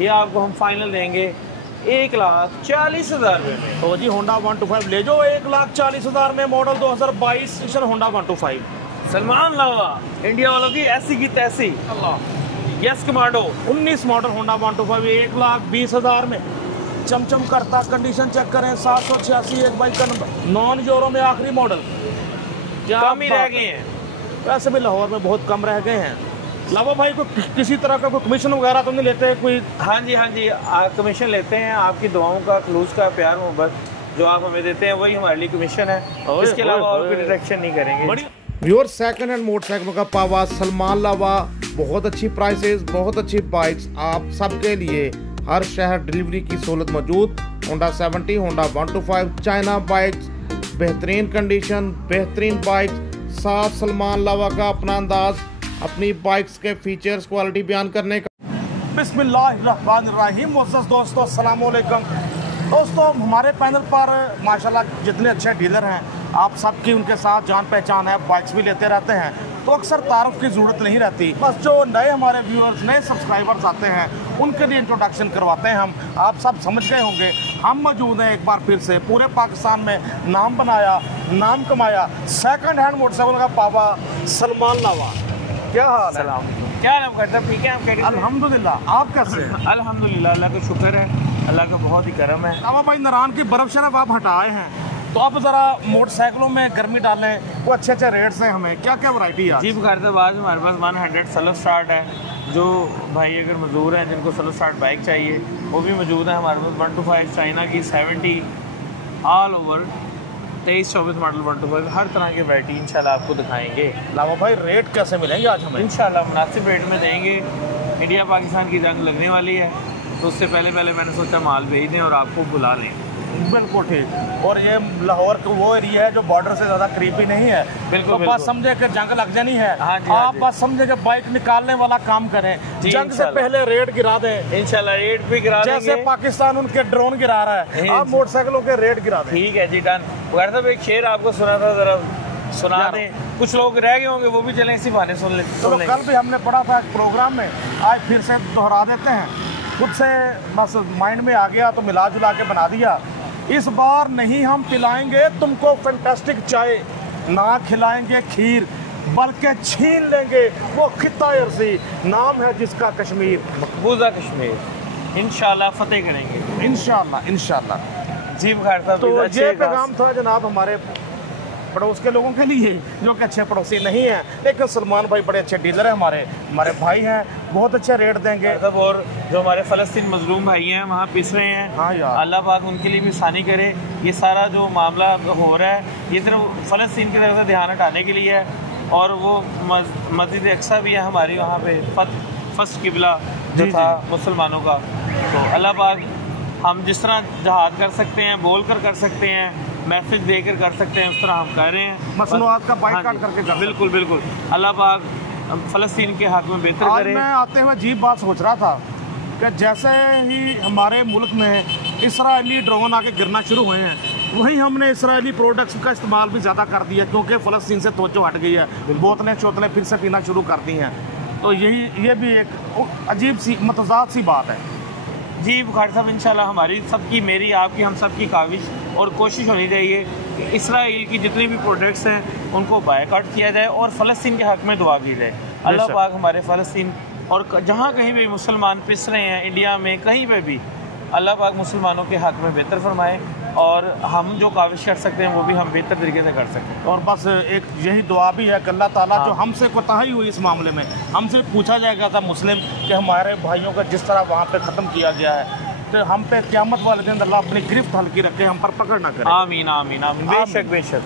ये आपको हम फाइनल देंगे 1,40,000 रुपये में। तो जी होंडा 125 ले जाओ 1,40,000 में, मॉडल 2022 इशन होंडा 125। सलमान लावा इंडिया वालों की ऐसी की तैसी। यस कमांडो 19 मॉडल होंडा 125 1,20,000 में, चमचम करता। कंडीशन चेक करें 786 एक बाइक का नंबर, नॉन यूरो में आखिरी मॉडल। क्या कम ही रह गए हैं, वैसे भी लाहौर में बहुत कम रह गए हैं। लावा भाई को किसी तरह का कोई कमीशन वगैरह तो नहीं लेते कोई? हाँ जी कमीशन लेते हैं। आपकी दुआओं का, खलूस का, प्यार मोहब्बत जो आप हमें देते हैं वही हमारे लिए कमीशन है। इसके अलावा और कोई डिडक्शन नहीं करेंगे। प्योर सेकंड हैंड मोटरसाइकिल का पावा सलमान लावा, बहुत अच्छी प्राइसेस, बहुत अच्छी बाइक्स आप सबके लिए हर शहर डिलीवरी की सहूलत मौजूद। होंडा 70, होंडा 125, चाइना बाइक्स, बेहतरीन कंडीशन, बेहतरीन बाइक्स, साथ सलमान लावा का अपना अंदाज, अपनी बाइक्स के फीचर्स, क्वालिटी बयान करने का। बिस्मिल्लाहिर्रहमानिर्रहीम। मुअज़्ज़ज़ दोस्तों, अस्सलाम वालेकुम। दोस्तों हमारे पैनल पर माशाल्लाह जितने अच्छे डीलर हैं, आप सबकी उनके साथ जान पहचान है, बाइक्स भी लेते रहते हैं, तो अक्सर तारुफ की ज़रूरत नहीं रहती। बस जो नए हमारे व्यूअर्स, नए सब्सक्राइबर्स आते हैं उनके लिए इंट्रोडक्शन करवाते हैं हम। आप सब समझ गए होंगे हम मौजूद हैं एक बार फिर से, पूरे पाकिस्तान में नाम बनाया, नाम कमाया, सेकंड हैंड मोटरसाइकिल का पापा सलमान लावा। क्या हाल है? क्या नाम करता है? ठीक है, आप कह अल्हम्दुलिल्लाह। आप कैसे? अल्हम्दुलिल्लाह, अल्लाह का शुक्र है, अल्लाह का बहुत ही करम है। लावा भाई नारायण की बर्फ शरफ आप हटाए हैं, तो आप ज़रा मोटरसाइकिलों में गर्मी डालें, वो अच्छे अच्छे रेट्स हैं, हमें क्या क्या वैरायटी है? जी बखारदाबाद हमारे पास 100 सलो स्टार्ट है। जो भाई अगर मजदूर हैं जिनको सलो स्टार्ट बाइक चाहिए वो भी मौजूद है हमारे पास। 125 चाइना की 70 ऑल ओवर 23-24 मॉडल 125 हर तरह की वैरायटी इंशाल्लाह आपको दिखाएंगे। लावा भाई रेट कैसे मिलेंगे आज हमें? इंशाल्लाह मुनासिब रेट में देंगे। इंडिया पाकिस्तान की जंग लगने वाली है, तो उससे पहले मैंने सोचा माल भेज दें और आपको बुला लें। बिल्कुल ठीक। और ये लाहौर का वो एरिया है जो बॉर्डर से ज़्यादा करीबी नहीं है। बिल्कुल, तो बात समझे कि जंग लग जानी है। हाँ जी, आप बात समझे कि बाइक निकालने वाला काम करें, जंग से पहले रेट गिरा दें। इंशाल्लाह रेट भी गिरा देंगे, जैसे पाकिस्तान उनके ड्रोन गिरा रहा है, आप मोटरसाइकिलों के रेट गिरा दें। ठीक है जी, डन। वगैरह साहब एक शेर आपको सुना था, जरा सुना दें। कुछ लोग रह गए होंगे, वो भी चलें इसी बहाने सुन ले। चलो कल भी हमने पढ़ा था एक प्रोग्राम में, आज फिर से दोहरा देते हैं। खुद से बस माइंड में आ गया तो मिला जुला के बना दिया। इस बार नहीं हम पिलाएंगे तुमको फैंटास्टिक चाय, ना खिलाएंगे खीर बल्कि छीन लेंगे वो खिता अर्जी, नाम है जिसका कश्मीर, मकबूजा कश्मीर। इंशाल्लाह फतेह करेंगे, इंशाल्लाह इंशाल्लाह। जी बखार साहब, तो ये पैगाम था जनाब हमारे पड़ोस के लोगों के लिए जो कि अच्छे पड़ोसी नहीं हैं, लेकिन सलमान भाई बड़े अच्छे डीलर हैं, हमारे भाई हैं, बहुत अच्छे रेट देंगे। और जो हमारे फ़लस्तीन मजलूम भाई हैं वहाँ पिस रहे हैं, हाँ यार, अल्लाह पाक उनके लिए भी आसानी करे। ये सारा जो मामला हो रहा है ये सिर्फ फ़लस्तीन की तरफ से ध्यान हटाने के लिए है। और वो मस्जिद अक्सा भी है हमारी वहाँ पे, फर्स्ट किबला जो था मुसलमानों का। तो अल्लाह पाक हम जिस तरह जहाद कर सकते हैं, बोल कर सकते हैं, मैसेज देकर कर सकते हैं, उस तरह हम कर रहे हैं। मसनूआत का बाइकाट करके कर। बिल्कुल बिल्कुल। अल्लाह पाक फ़लस्तीन के हक़ में बेहतर करे। मैं आते हुए अजीब बात सोच रहा था कि जैसे ही हमारे मुल्क में इसराइली ड्रोन आके गिरना शुरू हुए हैं, वहीं हमने इसराइली प्रोडक्ट्स का इस्तेमाल भी ज़्यादा कर दिया, क्योंकि फ़लस्तीन से तवज्जो हट गई है, बोतलें चोतलें फिर से पीना शुरू कर दी हैं। तो ये भी एक अजीब सी मतज़ाद सी बात है। जी बुखारी साहब, इंशाल्लाह हमारी सबकी, मेरी आपकी, हम सब की काविश और कोशिश होनी चाहिए कि इसराइल की जितनी भी प्रोडक्ट्स हैं उनको बायकॉट किया जाए और फ़लस्तीन के हक़ में दुआ की जाए। अल्लाह पाक हमारे फ़लस्तीन और जहाँ कहीं भी मुसलमान पिस रहे हैं इंडिया में, कहीं पे भी अल्लाह पाक मुसलमानों के हक़ में बेहतर फरमाए, और हम जो काविश कर सकते हैं वो भी हम बेहतर तरीके से कर सकते हैं। और बस एक यही दुआ भी है कि अल्लाह ताला जो हमसे कोताही हुई इस मामले में, हमसे पूछा जाएगा था मुस्लिम कि हमारे भाइयों का जिस तरह वहाँ पे ख़त्म किया गया है, तो हम पे क़यामत वाले दिन अल्लाह अपनी गिरफ्त हल्की रखे, हम पर पकड़ ना करे। आमीन आमीन आमीन, बेशक बेशक।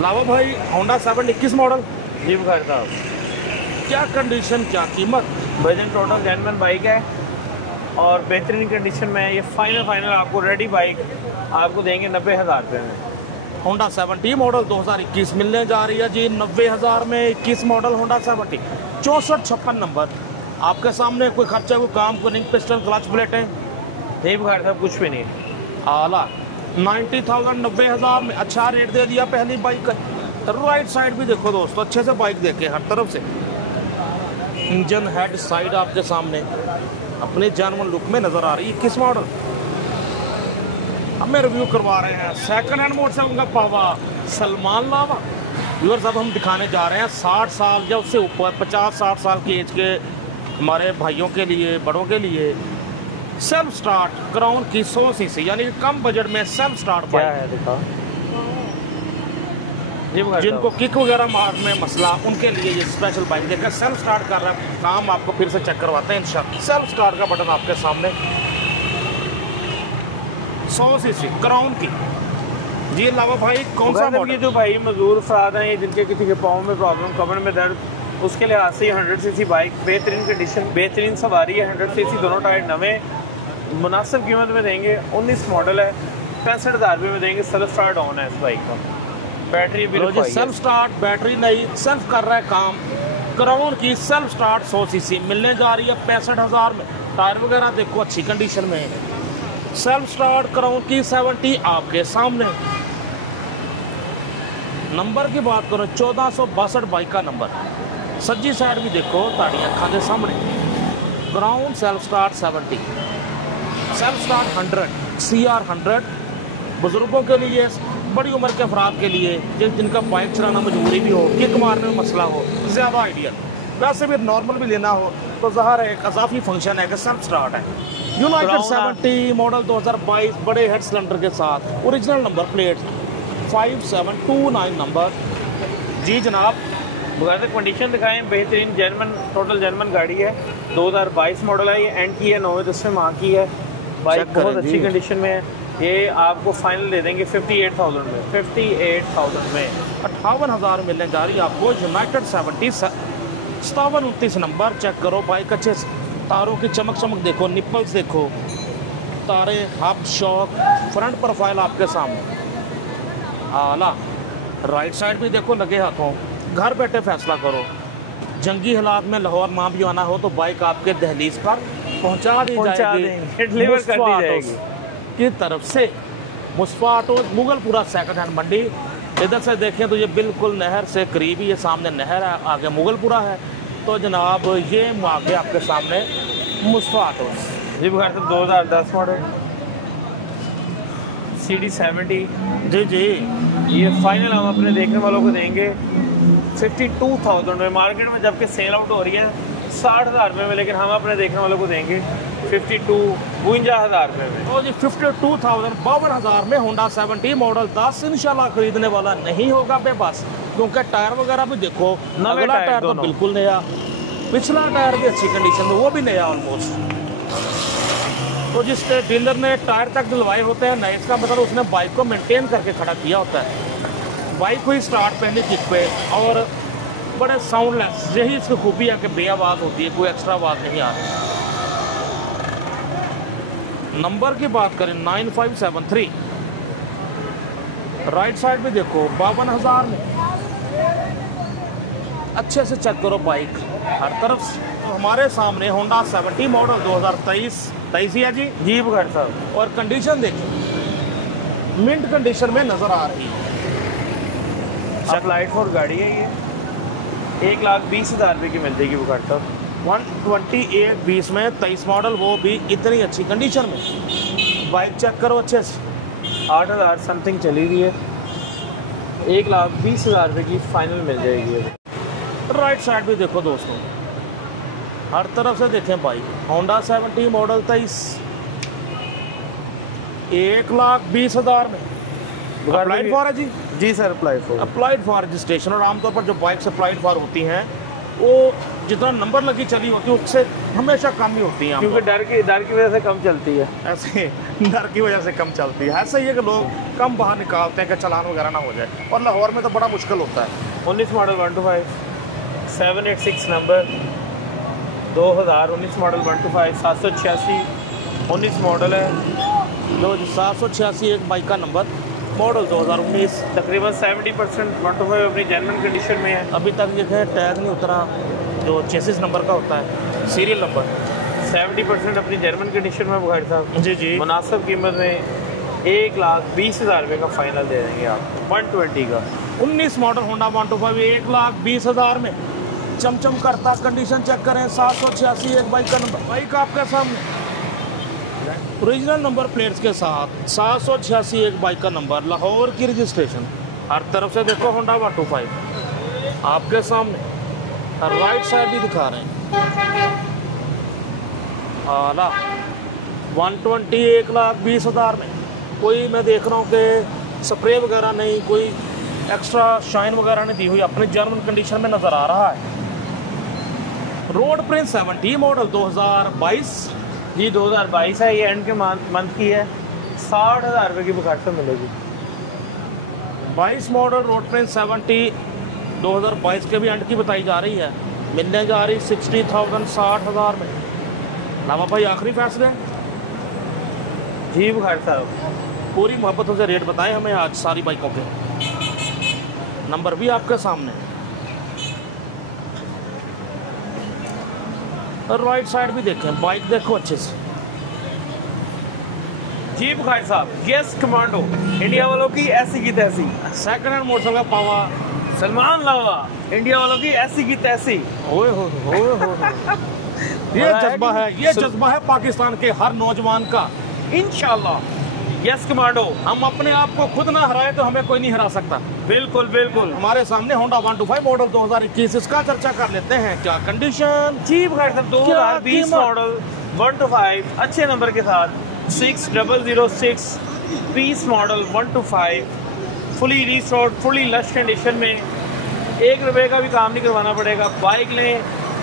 लावा भाई होंडा 721 मॉडल। जी बुखारी साहब, क्या कंडीशन, क्या कीमत? वजन टोटल जेन्युइन बाइक है और बेहतरीन कंडीशन में है। ये फाइनल आपको रेडी बाइक आपको देंगे 90,000 रुपये में। होंडा 70 मॉडल 2021 मिलने जा रही है जी 90,000 में। 21 मॉडल होंडा 70, 6456 नंबर। आपके सामने कोई खर्चा, कोई काम, कोई नहीं, पिस्टन क्लच प्लेटें नहीं बुखार साहब, कुछ भी नहीं। आला 90,000 90,000 में अच्छा रेट दे दिया पहली बाइक का। राइट साइड भी देखो दोस्तों, अच्छे से बाइक देखे हर तरफ से। इंजन हेड साइड आपके सामने अपने जर्मन लुक में नज़र आ रही है। किस मॉडल हमें रिव्यू करवा रहे हैं सेकंड हैंड मोटरसाइकिल का पावा सलमान लावा। व्यूअर्स अब हम दिखाने जा रहे हैं 60 साल या उससे ऊपर 50-60 साल की एज के हमारे भाइयों के लिए, बड़ों के लिए सेल्फ स्टार्ट क्राउन की 100 सीसी यानी कि कम बजट में सेल्फ स्टार्ट क्या है दिखा जिनको किक वगैरह मार में मसला, उनके लिए ये स्पेशल बाइक देखकर सेल्फ स्टार्ट कर रहा है। काम आपको फिर से चेक करवाते हैं इंशाल्लाह। सेल्फ स्टार्ट का बटन आपके सामने 100 सीसी क्राउन की। जी अलावा भाई कौन सा मॉडल? ये जो भाई मजदूर अफराद हैं जिनके किसी के पाँव में प्रॉब्लम, कमर में दर्द, उसके लिहाज से 100 सीसी बाइक बेहतरीन कंडीशन, बेहतरीन सवारी है। 100 सीसी दोनों टायर नवे, मुनासिब कीमत में देंगे। 19 मॉडल है, 65,000 रुपये में देंगे। सेल्फ स्टार्ट ऑन है इस बाइक का, बैटरी भी सेल्फ स्टार्ट, बैटरी नहीं, सेल्फ कर रहा है काम। क्राउन की सेल्फ स्टार्ट 100 सीसी मिलने जा रही है 65,000 में। टायर वगैरह देखो अच्छी कंडीशन में है। सेल्फ स्टार्ट क्राउन की 70 आपके सामने। नंबर की बात करो 1462 बाइक का नंबर। सज्जी साइड भी देखो ताड़ियाँ खाने सामने। Crown self start 70, self start 100, CR 100 बुजुर्गों के लिए, बड़ी उम्र के अफराद के लिए जिनका बाइक चलाना मजबूरी भी हो, किक मारने में मसला हो, ज़्यादा आइडियल। वैसे भी नॉर्मल भी लेना हो तो ज़ाहिर है एक अजाफी फंक्शन है कि सेल्फ स्टार्ट है। यूनाइटेड 70 मॉडल 2022 बड़े हेड सिलेंडर के साथ, ओरिजिनल नंबर प्लेट 5729 नंबर। जी जनाब, बगैर कंडीशन दिखाएं, बेहतरीन जर्मन, टोटल जर्मन गाड़ी है। 2022 मॉडल है, ये एंड की है, 9 माह की है। बाइक बहुत अच्छी कंडीशन में है। ये आपको फाइनल दे देंगे 58,000 में। 58,000 में 58,000 मिलने जा रही है आपको। United 70 5729 number. चेक करो बाइक अच्छे तारों की चमक चमक देखो, निप्पल्स देखो, तारे, हब शॉक, फ्रंट प्रोफाइल आपके सामने आला। राइट साइड भी देखो लगे हाथों। घर बैठे फैसला करो। जंगी हालात में लाहौर ना भी आना हो तो बाइक आपके दहलीज पर पहुंचा दी जाएगी, डिलीवर कर दी जाएगी की तरफ से। मुस्फा ऑटो मुगलपुरा सेकंड हैंड मंडी। इधर से देखें तो ये बिल्कुल नहर से करीब ही, ये सामने नहर है, आगे मुगलपुरा है। तो जनाब ये आगे आपके सामने मुस्फा ऑटो। जी बगैर 2010 मॉडल CD 70। जी जी, ये फाइनल हम अपने देखने वालों को देंगे 52,000 में। मार्केट में जबकि सेल आउट हो रही है 60,000 रुपये में, लेकिन हम अपने देखने वालों को देंगे 52,000 रुपये में। तो जी 52,000 52,000 में होंडा 70 मॉडल 10 इंशाल्लाह खरीदने वाला नहीं होगा बेबस, क्योंकि टायर वगैरह भी देखो, अगला टायर तो बिल्कुल नया, पिछला टायर भी अच्छी कंडीशन में, वो भी नया ऑलमोस्ट। तो जिस डीलर ने टायर तक दिलवाए होते हैं नए, इसका मतलब उसने बाइक को मेंटेन करके खड़ा किया होता है। बाइक हुई स्टार्ट पहले किक पे और बड़े साउंडलेस, यही इसकी खूबी है कि बेआवाज़ होती है, कोई एक्स्ट्रा आवाज़ नहीं आ रही। नंबर की बात करें 9573। राइट साइड में देखो 52,000 में। अच्छे से चेक करो बाइक हर तरफ से। तो हमारे सामने होंडा 70 मॉडल 2023 ही है जी बगैर साहब। और कंडीशन देखिए मिंट कंडीशन में नज़र आ रही है। अप्लाइड फॉर गाड़ी है ये। 1,20,000 रुपये की मिल जाएगी बगैर साहब। 12820 में 23 मॉडल, वो भी इतनी अच्छी कंडीशन में। बाइक चेक करो अच्छे से। 8,000 समथिंग चली हुई है। 1,20,000 रुपये की फाइनल मिल जाएगी। राइट साइड भी देखो दोस्तों, हर तरफ से देखें बाइक। होंडा 70 मॉडल 23 1,20,000 में। अप्लाइड फॉर है जी? जी सर, अप्लाइड फॉर रजिस्ट्रेशन। और आमतौर पर जो बाइक्स अप्लाइड फॉर होती हैं वो जितना नंबर लगी चली होती है उससे हमेशा कम ही होती हैं, क्योंकि डर की वजह से कम चलती है। ऐसे डर की वजह से कम चलती है। ऐसा ही है कि लोग कम बाहर निकालते हैं कि चालान वगैरह ना हो जाए, और लाहौर में तो बड़ा मुश्किल होता है। 19 मॉडल 125 786 नंबर 2019 मॉडल 125 786 19 मॉडल है। लो जी 786 एक बाइक का नंबर, मॉडल 2019। तकरीबन 70% 125 अपनी जेन्युइन कंडीशन में है। अभी तक देखें टैग नहीं उतरा जो चेसिस नंबर का होता है, सीरियल नंबर। 70% अपनी जेन्युइन कंडीशन में बुखारी साहब। जी जी, मुनासिब कीमत में 1,20,000 रुपये का फाइनल दे देंगे आपको 120 का। 19 मॉडल होंडा 125 1,20,000 में। चमचम करता, कंडीशन चेक करें। 786 एक बाइक का नंबर, बाइक आपके सामने ओरिजिनल नंबर प्लेट्स के साथ। 786 एक बाइक का नंबर, लाहौर की रजिस्ट्रेशन। हर तरफ से देखो होंडा 125 आपके सामने, राइट साइड भी दिखा रहे हैं। आला 120 1,20,000 में। कोई मैं देख रहा हूँ कि स्प्रे वगैरह नहीं, कोई एक्स्ट्रा शाइन वगैरह नहीं दी हुई, अपने जर्मन कंडीशन में नज़र आ रहा है। रोड प्रिंस 70 मॉडल 2022 जी 2022 है, ये एंड के मंथ की है। 60,000 रुपये की बुखार से मिलेगी। 22 मॉडल रोड प्रिंस 70 2022 के भी एंड की बताई जा रही है, मिलने जा रही 60,000 60,000 में। लावा भाई आखिरी फैसले जी बुखार साहब, पूरी मोहब्बतों से रेट बताएं हमें आज सारी बाइकों के। नंबर भी आपके सामने, और राइट साइड भी देखें, बाइक देखो अच्छे से। जी बुखार साहब, गेस कमांडो इंडिया वालों की ऐसी की तैसी। सेकंड हैंड मोटरसाइकिल का पावा, सलमान लावा इंडिया वालों की ऐसी की तैसी। ओए हो ये जज्बा है, ये जज्बा है पाकिस्तान के हर नौजवान का। इंशाल्लाह यस कमांडो, हम अपने आप को खुद ना हराए तो हमें कोई नहीं हरा सकता। बिल्कुल बिल्कुल। हमारे सामने होंडा 125 मॉडल 2021, इसका चर्चा कर लेते हैं। क्या कंडीशन? जी बुखार साहब, 2020 मॉडल 125 अच्छे नंबर के साथ 6006 20 model 125 fully restored, fully lush condition में। 1 रुपए का भी काम नहीं करवाना पड़ेगा। बाइक लें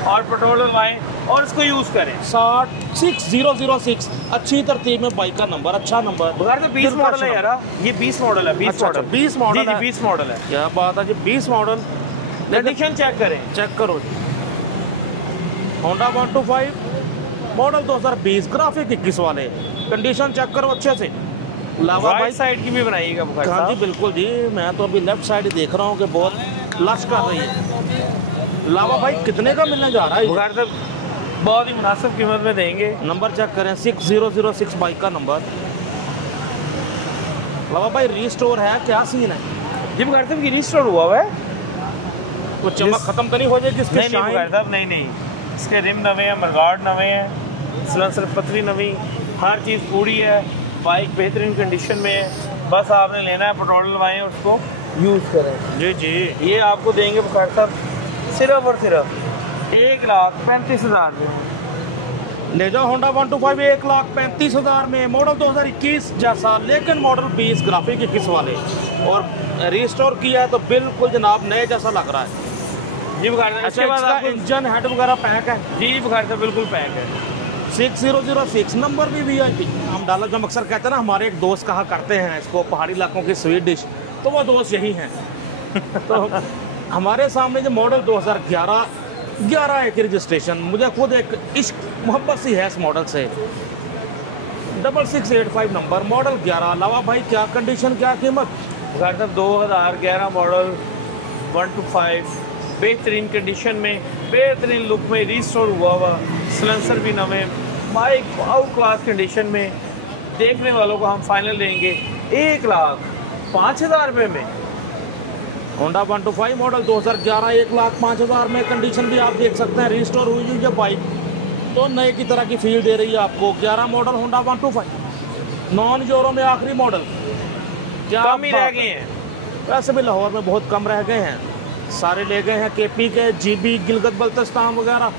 और पेट्रोल डलवाएं और इसको यूज़ करें। 6006 अच्छी तरतीब में बाइक का नंबर, अच्छा नंबर। बुखार साहब 20 मॉडल है यार, ये 20 मॉडल है। 20 मॉडल 20 मॉडल जी 20 मॉडल है। क्या बात है जी, 20 मॉडल। कंडीशन चेक करें, चेक करो जी। होंडा 125 मॉडल 2020, ग्राफिक 21 वाले, कंडीशन चेक करो अच्छे से। लावा भाई साइड की भी बनाइएगा बुखार हाँ साहब। जी बिल्कुल जी, मैं तो अभी लेफ्ट साइड देख रहा हूँ कि बहुत लश कर रही है। लावा भाई कितने का मिलने जा रहा है? बुखार साहब बहुत ही मुनासिब कीमत में देंगे। नंबर चेक करें, 6006 बाइक का नंबर। लावा भाई रीस्टोर है, क्या सीन है? जी बुखार साहब की रीस्टोर हुआ हुआ है। तो चमक खत्म तो नहीं हो जाएगी इसकी? नहीं बुखार साहब, नहीं, इसके रिम नवे हैं, मरगार्ड नवे हैं, सलेंसर पतरी नवी, हर चीज़ पूरी है। बाइक बेहतरीन कंडीशन में है। बस आपने लेना है, पेट्रोल डलवाएं और उसको यूज़ करें। जी जी। ये आपको देंगे बुखार साहब सिर्फ और सिर्फ 1,35,000 में। ले जाओ होंडा 125 1,35,000 में। मॉडल 2021 जैसा, लेकिन मॉडल 20 ग्राफिक 21 वाले, और रीस्टोर किया है तो बिल्कुल जनाब नए जैसा लग रहा है। जी बुखार साहब, अच्छा, इसके बाद इसका आपको इंजन हेड वगैरह पैक है? जी बुखार साहब बिल्कुल पैक है। 6006 नंबर भी VIP। हम डाला जब अक्सर कहते हैं ना, हमारे एक दोस्त कहा करते हैं इसको पहाड़ी इलाकों की स्वीट डिश, तो वो दोस्त यही हैं। तो हमारे सामने जो मॉडल 2011 एक रजिस्ट्रेशन, मुझे खुद एक इश्क मोहब्बत सी है इस मॉडल से। 6685 नंबर, मॉडल 11। लावा भाई क्या कंडीशन, क्या कीमत? बुखार साहब 2011 मॉडल 125 बेहतरीन कंडीशन में, बेहतरीन लुक में, रीस्टोर हुआ हुआ, सलेंसर भी नवे, बाइक आउट क्लास कंडीशन में। देखने वालों को हम फाइनल देंगे 1,05,000 रुपये में। होंडा 125 मॉडल 2011 1,05,000 में। कंडीशन भी आप देख सकते हैं, रीस्टोर हुई हुई है बाइक, तो नए की तरह की फील दे रही है आपको। 11 मॉडल होंडा 125 नॉन यूरो में आखिरी मॉडल। क्या कम ही रह गए हैं, वैसे भी लाहौर में बहुत कम रह गए हैं, सारे ले गए हैं KP के, GB गिलगित बल्तिस्तान वगैरह।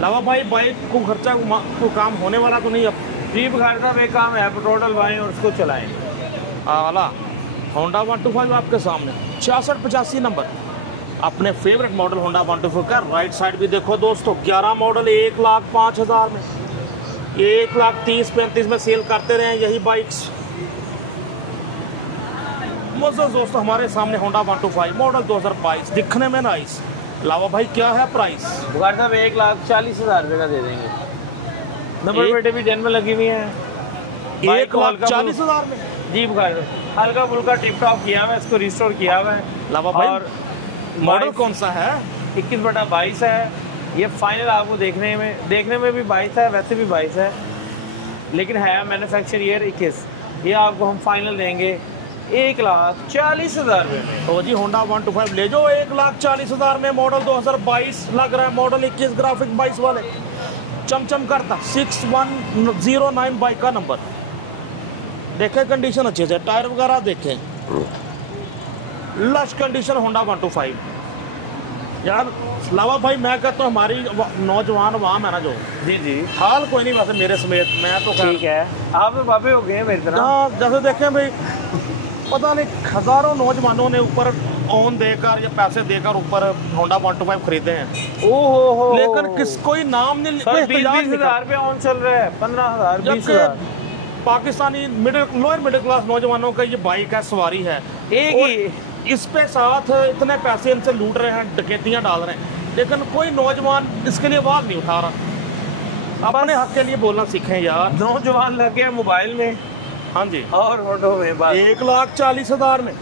लावा भाई बाइक को खर्चा को काम होने वाला तो नहीं अब? जी बुखार साहब एक काम है, पेट्रोल डलवाएं और उसको चलाएं। आला होंडा 125 आपके सामने 6685 नंबर, अपने फेवरेट मॉडल होंडा 125 का। राइट साइड भी देखो दोस्तों, 11 मॉडल 1,05,000 में, 1,30,35 में सेल करते रहे यही बाइक्स। मुझे दोस्तों हमारे सामने होंडा 125 मॉडल 2022, दिखने में नाइस। लावा भाई क्या है प्राइस? बुखार साहब 1,40,000 रुपये का दे देंगे। नंबर प्लेटें भी डेन में लगी हुई हैं। 1,40,000 में? जी बुखार साहब हल्का फुल्का टिप टॉप किया हुआ है, इसको रिस्टोर किया हुआ है। लावा भाई और मॉडल कौन सा है? 21/22 है। ये फाइनल आपको देखने में भी 22 है, वैसे भी 22 है, लेकिन है मैन्युफैक्चर ईयर 21। ये आपको हम फाइनल देंगे 1,40,000 में। तो जी होंडा 125 ले जाओ 1,40,000 में। मॉडल 2022 लग रहा है, मॉडल 21 ग्राफिक 22 वाले, चमचम करता। 6109 बाइक का नंबर। देखें कंडीशन अच्छे से, टायर वगैरह देखें, लश कंडीशन होंडा 125। यार लावा भाई, मैं कहता हूँ हमारी नौजवान वाम है ना जो, जी जी, हाल कोई नहीं वैसे मेरे समेत, मैं तो ठीक है। आप तो बाबे हो गए हैं मेरी तरह। हाँ, जैसे देखें भाई, पता नहीं हजारों नौजवानों ने ऊपर ऑन देकर या पैसे देकर ऊपर होंडा 125 खरीदे हैं। ओहो, लेकिन किस कोई नाम नहीं, कोई 20,000 रुपये ऑन चल रहा है, 15,000, 20,000। पाकिस्तानी लोअर मिडिल क्लास नौजवानों का ये बाइक है, सवारी है एक और ही इस पे साथ इतने पैसे इनसे लूट रहे हैं, डकैतियां डाल रहे हैं, लेकिन कोई नौजवान इसके लिए आवाज नहीं उठा रहा। अपने हक के लिए बोलना सीखें यार। नौजवान लगे हैं मोबाइल में, हाँ जी, और ऑटो में बात। 1,40,000 में।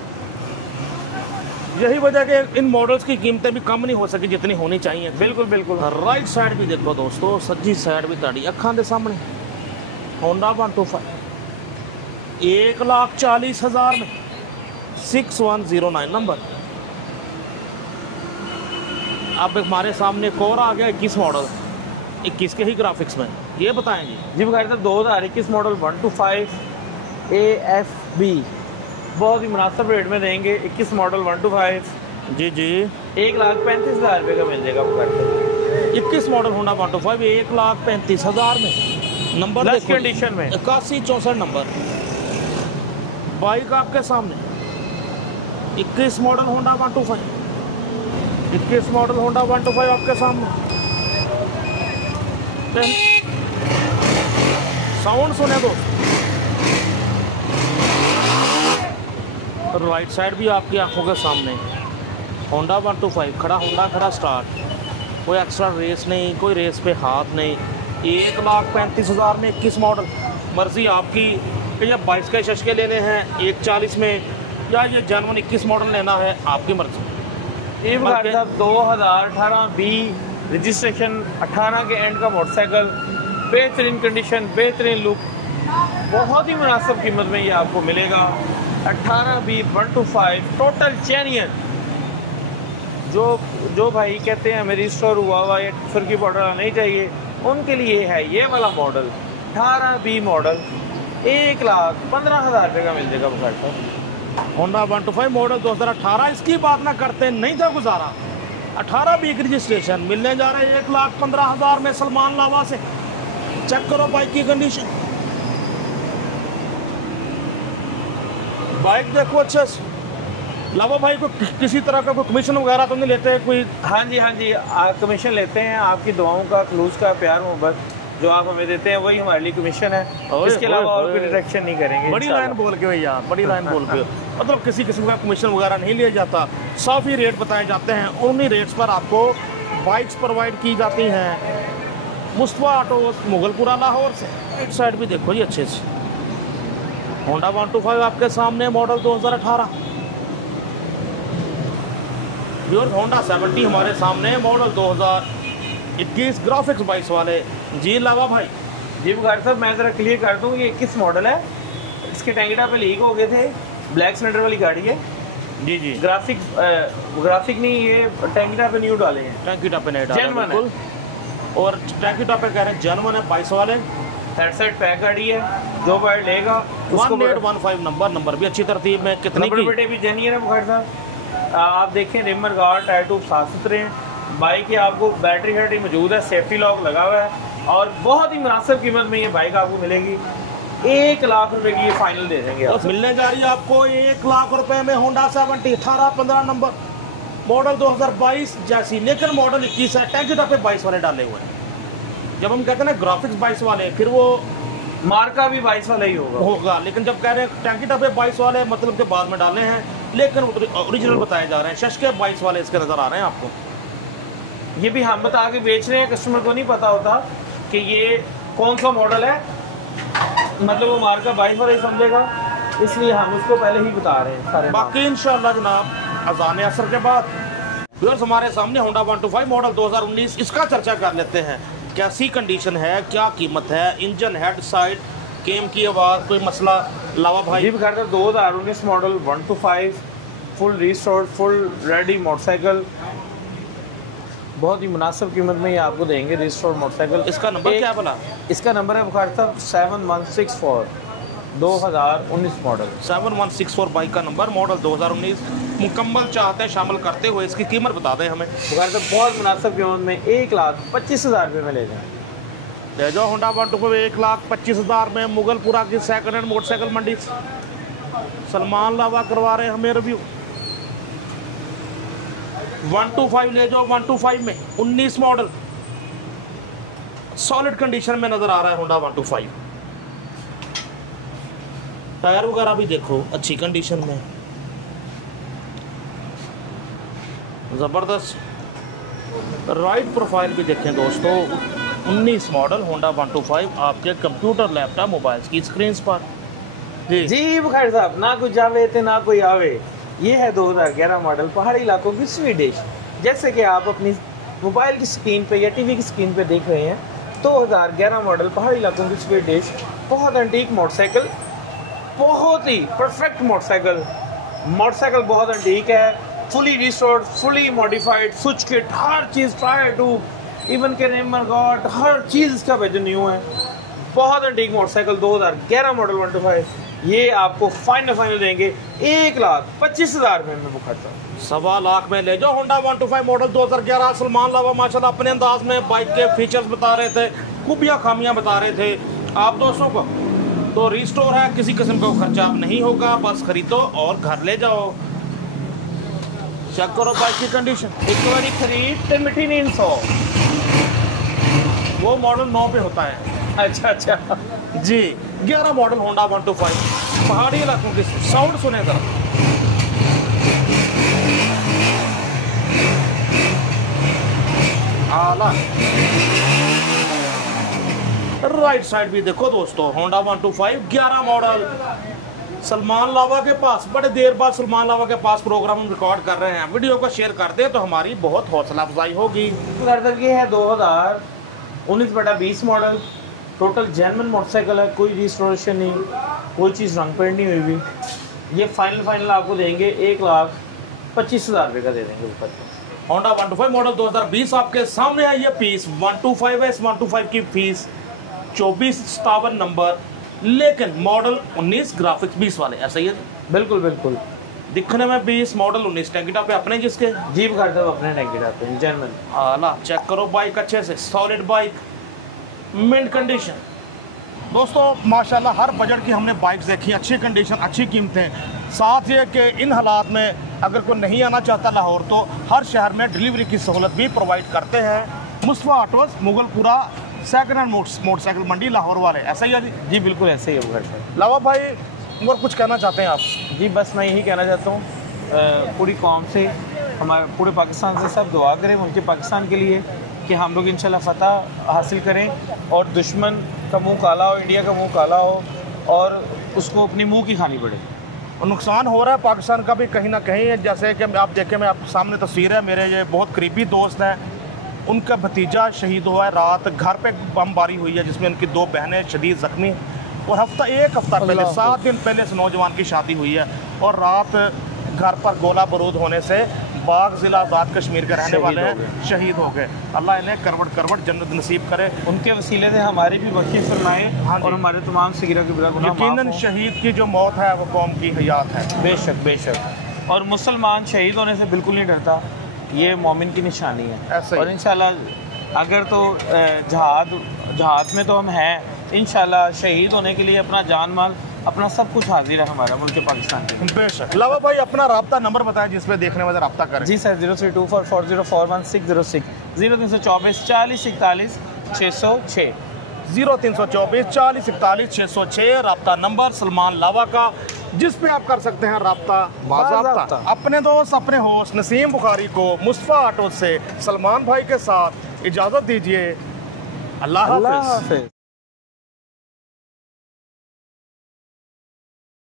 यही वजह कि इन मॉडल्स की कीमतें भी कम नहीं हो सकी जितनी होनी चाहिए। बिल्कुल बिल्कुल। राइट साइड भी देखो दोस्तों, सज्जी साइड भी ताड़ी अखां दे सामने होंडा 125 1,40,000 में, 6109 नंबर। अब हमारे सामने एक और आ गया 21 मॉडल, 21 के ही ग्राफिक्स में, ये बताएं जी। जी बखैर साहब, 2021 मॉडल 125 AFB बहुत ही मुनासिब रेट में देंगे। 21 मॉडल 125 जी जी, 1,35,000 रुपये का मिल जाएगा बखैर साहब। 21 मॉडल होंडा 125 1,35,000 में। नंबर लश कंडीशन में 8164 नंबर। बाइक आपके सामने 21 मॉडल होंडा 125, 21 मॉडल होंडा 125 आपके सामने। साउंड सुने दो। राइट साइड भी आपकी आंखों के सामने होंडा 125 खड़ा, होंडा खड़ा स्टार्ट, कोई एक्स्ट्रा रेस नहीं, कोई रेस पे हाथ नहीं। 1,35,000 में 21 मॉडल। मर्जी आपकी कि या 22 के शशके लेने हैं 1,40 में, या ये जनवन 21 मॉडल लेना है, आपकी मर्जी। ये बखैर साहब 2018 B रजिस्ट्रेशन 18 के एंड का मोटरसाइकिल, बेहतरीन कंडीशन, बेहतरीन लुक, बहुत ही मुनासिब कीमत में ये आपको मिलेगा। 18 B 125 टोटल जेन्युइन। जो भाई कहते हैं हमें रजिस्टर हुआ हुआ या फर्की बॉर्डर नहीं चाहिए, उनके लिए है ये वाला मॉडल। 18 B मॉडल 1,15,000 रुपये का मिल जाएगा बखैर साहब। होंडा 125 मॉडल 2018, इसकी बात ना करते नहीं था गुजारा। 18 B की रजिस्ट्रेशन मिलने जा रहे हैं 1,15,000 में सलमान लावा से। चेक करो बाइक की कंडीशन, बाइक देखो अच्छे से। लावा भाई को किसी तरह का कोई कमीशन वगैरह तो नहीं लेते कोई? हाँ जी कमीशन लेते हैं। आपकी दुआओं का, खलूस का, प्यार मोहब्बत जो आप हमें देते हैं वही हमारे लिए कमीशन है। इसके अलावा और कोई डिडक्शन नहीं करेंगे। बड़ी लाइन बोल के भैया, बड़ी लाइन बोल के, मतलब किसी किस्म का कमीशन वगैरह नहीं लिया जाता, साफ ही रेट बताए जाते हैं। उन्हीं रेट्स पर आपको बाइक्स प्रोवाइड की जाती हैं। मुस्तफा ऑटो मुगलपुरा लाहौर से। राइट साइड भी देखो जी अच्छे से, होंडा 125 आपके सामने, मॉडल 2018। प्योर होंडा 70 हमारे सामने, मॉडल 2021 ग्राफिक्स 22 वाले। जी लावा भाई। जी बखैर साहब, मैं ज़रा क्लियर कर दूँ, ये 21 मॉडल है। इसके टैंकिटा पे लीक हो गए थे, ब्लैक सिलेंडर वाली गाड़ी है। जी जी, ग्राफिक नहीं, ये टैंकिटा पे न्यू डाले हैं, टैंकी पे नहीं डाला जेन्युइन है। और टैंकी पे कह रहे हैं जेन्युइन है, 22 वाले। हेडसेट पैक गाड़ी है, जो बाइक लेगा 1815 नंबर भी अच्छी तरतीब में। कितनी की? बेटे भी जेन्युइन है बखैर साहब। आप देखें रिमर गार्ड, टायर ट्यूब साफ सुथरे हैं। बाइक की आपको बैटरी शैटरी मौजूद है, सेफ्टी लॉक लगा हुआ है, और बहुत ही मुनासिब कीमत में ये बाइक आपको मिलेगी। 1,00,000 रुपए की ये फाइनल दे देंगे आप। मिलने जा रही है आपको 1,00,000 रुपए में होंडा 70 18-15 नंबर, मॉडल 2022 जैसी, लेकिन मॉडल 21 है। टैंकी टॉप पे 22 वाले डाले हुए हैं। जब हम कहते हैं ना ग्राफिक्स 22 वाले, फिर वो मार्का भी 22 वाला ही होगा। लेकिन जब कह रहे हैं टैंकी टॉप पे 22 वाले, मतलब के बाद में डाले हैं, लेकिन ओरिजिनल बताए जा रहे हैं। शशके 22 वाले इसके नजर आ रहे हैं आपको। ये भी हम बता के बेच रहे हैं, कस्टमर को नहीं पता होता कि ये कौन सा मॉडल है, मतलब वो मार्का 22 वाला ही समझेगा, इसलिए हम उसको पहले ही बता रहे हैं सारे। बाकी इंशाल्लाह जनाब अज़ान असर के बाद व्यूअर्स हमारे सामने होंडा 125 मॉडल 2019, इसका चर्चा कर लेते हैं। कैसी कंडीशन है, क्या कीमत है, इंजन हेड साइड गेम की आवाज़, कोई मसला लावा भाई? जी बुखारी साहब 2019 model 1 to 5 full restored full ready motorcycle, बहुत ही मुनासिब कीमत में ये आपको देंगे रिस्टोर्ड मोटरसाइकिल। इसका नंबर क्या बोला? इसका नंबर है बुखारी साहब 7164 2019 मॉडल। 7164 बाइक का नंबर, मॉडल 2019, मुकम्मल चाहते हैं शामिल करते हुए इसकी कीमत बता दें हमें। बुखारी साहब बहुत मुनासिब कीमत में 1,25,000 रुपये में ले जाएँ। ले जाओ होंडा 125 1,25,000 में मुगलपुरा की सेकंड हैंड मोटरसाइकिल मंडी सलमान लावा करवा रहे हैं हमें रिव्यू। 125 ले जाओ, 125 में 19 मॉडल सॉलिड कंडीशन में नजर आ रहा है होंडा 125। टायर वगैरह भी देखो अच्छी कंडीशन में, जबरदस्त। राइट प्रोफाइल भी देखें दोस्तों, 19 मॉडल होंडा 125 आपके कंप्यूटर लैपटॉप मोबाइल की स्क्रीन पर। जी बुखारी साहब ना कुछ जावे थे ना कोई आवे, ये है 2011 मॉडल पहाड़ी इलाकों की स्वीडिश। जैसे कि आप अपनी मोबाइल की स्क्रीन पे या टीवी की स्क्रीन पे देख रहे हैं, 2011 मॉडल पहाड़ी इलाकों की स्वीडिश, बहुत एंटीक मोटरसाइकिल, बहुत ही परफेक्ट मोटरसाइकिल। मोटरसाइकिल बहुत एंटीक है, fully restored, fully modified, switch kit, हर चीज़, टायर ट्यूब, इवन के नेमर गॉड, हर चीज़ इसका वजन न्यू है। बहुत एंटीक मोटरसाइकिल 2011 मॉडल 125, ये आपको फाइनल देंगे 1,25,000 रुपये में बुक करता हूँ। 1.25 लाख में ले जाओ होंडा 125 मॉडल 2011। सलमान लावा माशाल्लाह अपने अंदाज में बाइक के फीचर्स बता रहे थे, खूबियाँ खामियाँ बता रहे थे आप दोस्तों को। तो रिस्टोर है, किसी किस्म का खर्चा नहीं होगा, बस खरीदो और घर ले जाओ। चेक करो बाइक की कंडीशन, एक बारी खरीद ते मिट्टी नहीं 100, वो मॉडल 9 पे होता है। अच्छा जी 11 मॉडल होंडा 125 पहाड़ी इलाकों की साउंड सुने जरा। आला राइट साइड भी देखो दोस्तों, होंडा 125 11 मॉडल सलमान लावा के पास। बड़े देर बाद सलमान लावा के पास प्रोग्राम हम रिकॉर्ड कर रहे हैं, वीडियो को शेयर कर दें तो हमारी बहुत हौसला अफजाई होगी। ये है 2019/20 मॉडल, टोटल जेन्युइन मोटरसाइकिल है, कोई रिस्टोरेशन नहीं, कोई चीज़ रंग पेंट नहीं हुई भी। ये फाइनल आपको देंगे 1,25,000 रुपये का दे देंगे ऊपर। होंडा 125 मॉडल 2020 आपके सामने है। ये पीस 125 है, इस 125 की फीस 2457 नंबर, लेकिन मॉडल 19 ग्राफिक्स 20 वाले, ऐसा ही है? बिल्कुल दिखने में 20 मॉडल 19 टैंकी पे अपने जिसके जीप करते हो अपने टैंकी पे जेन्युइन। आला चेक करो बाइक अच्छे से, सॉलिड बाइक, मिंट कंडीशन। दोस्तों माशाल्लाह हर बजट की हमने बाइक्स देखी, अच्छी कंडीशन, अच्छी कीमतें। साथ ये कि इन हालात में अगर कोई नहीं आना चाहता लाहौर, तो हर शहर में डिलीवरी की सहूलत भी प्रोवाइड करते हैं। Mustafa Autos, Mughalpura second hand motorcycle मंडी लाहौर वाले, ऐसा ही है जी? जी बिल्कुल ऐसे ही है घर पर। लावा भाई और कुछ कहना चाहते हैं आप? जी बस मैं यही कहना चाहता हूँ पूरी कौम से, हमारे पूरे पाकिस्तान से सब दुआ करें मुल्क पाकिस्तान के लिए कि हम लोग इंशाल्लाह फतह हासिल करें और दुश्मन का मुंह काला हो, इंडिया का मुंह काला हो और उसको अपनी मुंह की खानी पड़े। और नुकसान हो रहा है पाकिस्तान का भी कहीं ना कहीं, जैसे कि आप देखें, मैं आप सामने तस्वीर है, मेरे ये बहुत करीबी दोस्त हैं, उनका भतीजा शहीद हुआ है। रात घर पे बमबारी हुई है जिसमें उनकी 2 बहनें शदीद ज़ख्मी, और एक हफ्ता पहले 7 दिन पहले इस नौजवान की शादी हुई है और रात घर पर गोला बारूद होने से बाग ज़िला आज़ाद कश्मीर के रहने वाले हैं, शहीद हो गए। अल्लाह इन्हें करवट जन्नत नसीब करे, उनके वसीले से हमारी भी बख्शिश फरमाए। हाँ और हमारे तमाम सगीरा कबीरा गुनाह माफ़ यकीनन हो। शहीद की जो मौत है वो कौम की हयात है। बेशक और मुसलमान शहीद होने से बिल्कुल नहीं डरता, ये मोमिन की निशानी है। ऐसा ही। और इंशाल्लाह अगर तो जहाद में तो हम हैं, इंशाल्लाह शहीद होने के लिए अपना जान माल, अपना सब कुछ हाजिर है हमारा मुल्क पाकिस्तान के। बेशक। लावा भाई अपना राब्ता नंबर बताएं जिस पे देखने वाले राब्ता करें। जी सर 0324404106, 0324 40 41 606, 0324 40 41 606 राब्ता नंबर सलमान लावा का, जिस पे आप कर सकते हैं राब्ता बाज़ाब्ता। अपने दोस्त, अपने होस्ट नसीम बुखारी को मुस्तफा ऑटो से सलमान भाई के साथ इजाज़त दीजिए। अल्लाह हाफ़िज़।